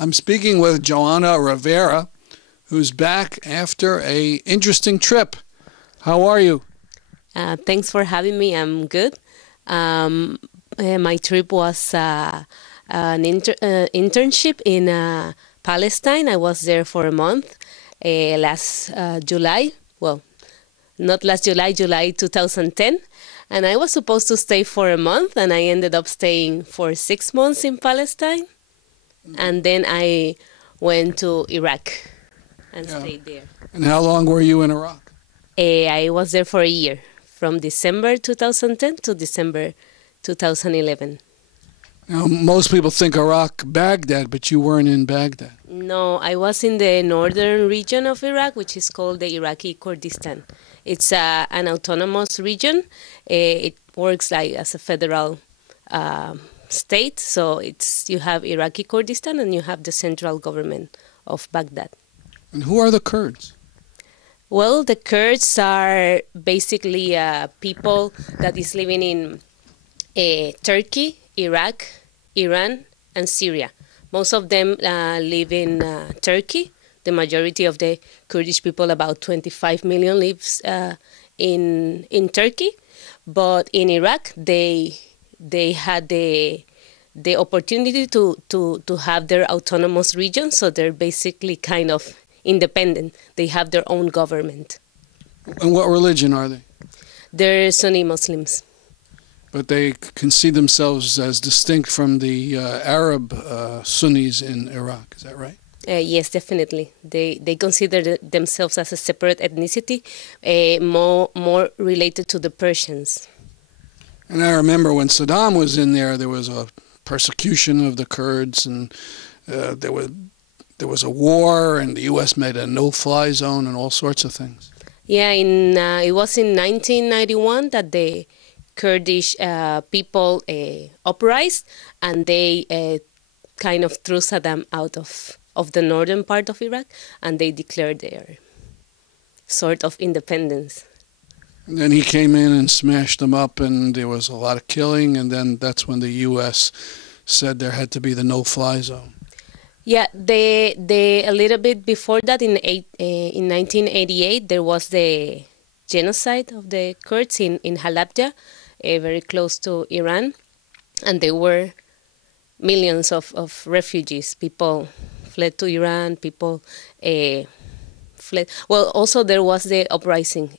I'm speaking with Johanna Rivera, who's back after an interesting trip. How are you? Thanks for having me. I'm good. My trip was an internship in Palestine. I was there for a month last July. Well, not last July, July 2010. And I was supposed to stay for a month, and I ended up staying for 6 months in Palestine. And then I went to Iraq and stayed there. And how long were you in Iraq? I was there for a year, from December 2010 to December 2011. Now, most people think Iraq, Baghdad, but you weren't in Baghdad. No, I was in the northern region of Iraq, which is called the Iraqi Kurdistan. It's an autonomous region. It works like as a federal state. So you have Iraqi Kurdistan and you have the central government of Baghdad. And who are the Kurds? Well, the Kurds are basically people that is living in Turkey, Iraq, Iran, and Syria. Most of them live in Turkey. The majority of the Kurdish people, about 25 million, lives in Turkey. But in Iraq, they had the opportunity to have their autonomous region, so they're basically kind of independent. They have their own government. And what religion are they? They're Sunni Muslims. But they can see themselves as distinct from the Arab Sunnis in Iraq, is that right? Yes, definitely. They consider themselves as a separate ethnicity, more related to the Persians. And I remember when Saddam was in there was a persecution of the Kurds, and there was a war, and the U.S. made a no-fly zone and all sorts of things. Yeah, it was in 1991 that the Kurdish people uprised, and they kind of threw Saddam out of the northern part of Iraq, and they declared their sort of independence. And then he came in and smashed them up, and there was a lot of killing, and then that's when the U.S. said there had to be the no-fly zone. Yeah, a little bit before that, in 1988, there was the genocide of the Kurds in Halabja, very close to Iran, and there were millions of refugees. People fled to Iran, people fled. Well, also there was the uprising,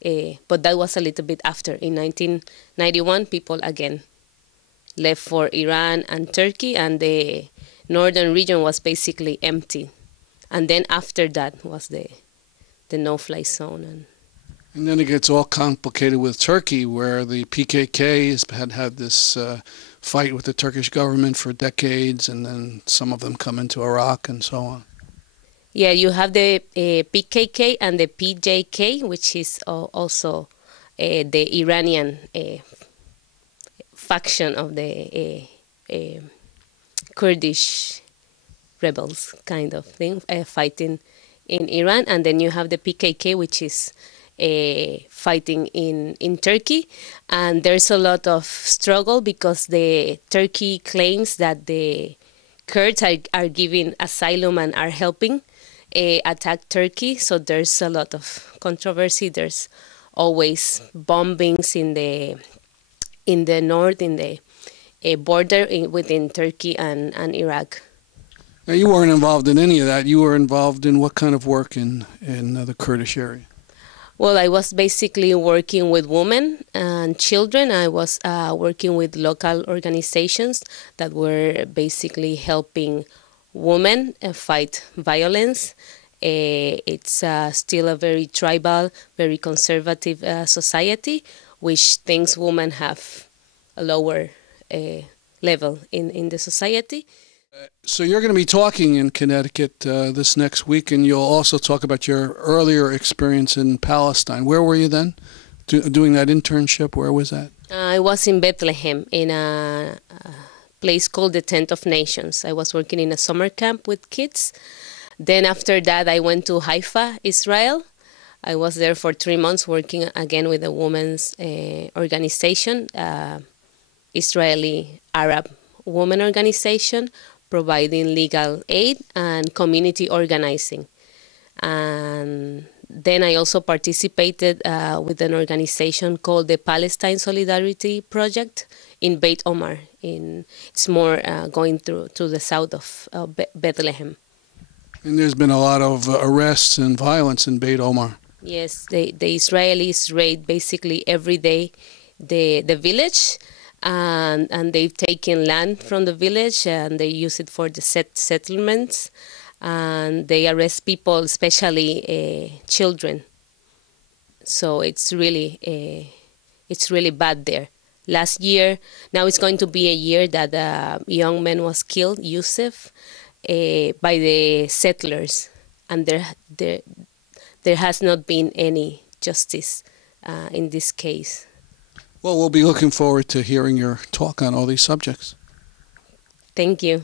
but that was a little bit after. In 1991, people again left for Iran and Turkey, and the northern region was basically empty. And then after that was the no-fly zone. And then it gets all complicated with Turkey, where the PKK had this fight with the Turkish government for decades, and then some of them come into Iraq and so on. Yeah, you have the PKK and the PJK, which is also the Iranian faction of the Kurdish rebels kind of thing, fighting in Iran. And then you have the PKK, which is fighting in Turkey. And there's a lot of struggle because the Turkey claims that the Kurds are giving asylum and are helping attack Turkey. So there's a lot of controversy. There's always bombings in the north, in the border within Turkey and Iraq. Now, you weren't involved in any of that. You were involved in what kind of work in the Kurdish area? Well, I was basically working with women and children. I was working with local organizations that were basically helping women fight violence. It's still a very tribal, very conservative society, which thinks women have a lower level in the society. So you're going to be talking in Connecticut this next week, and you'll also talk about your earlier experience in Palestine. Where were you then, doing that internship? Where was that? I was in Bethlehem, in a place called the Tent of Nations. I was working in a summer camp with kids. Then after that, I went to Haifa, Israel. I was there for 3 months working again with a women's organization, Israeli Arab women organization, providing legal aid and community organizing. And then I also participated with an organization called the Palestine Solidarity Project in Beit Omar. It's more going to the south of Bethlehem. And there's been a lot of arrests and violence in Beit Omar. Yes, the Israelis raid basically every day the village, and they've taken land from the village and they use it for the settlements, and they arrest people, especially children. So it's really bad there. Last year, now it's going to be a year that a young man was killed, Yusuf, by the settlers, and there has not been any justice in this case. Well, we'll be looking forward to hearing your talk on all these subjects. Thank you.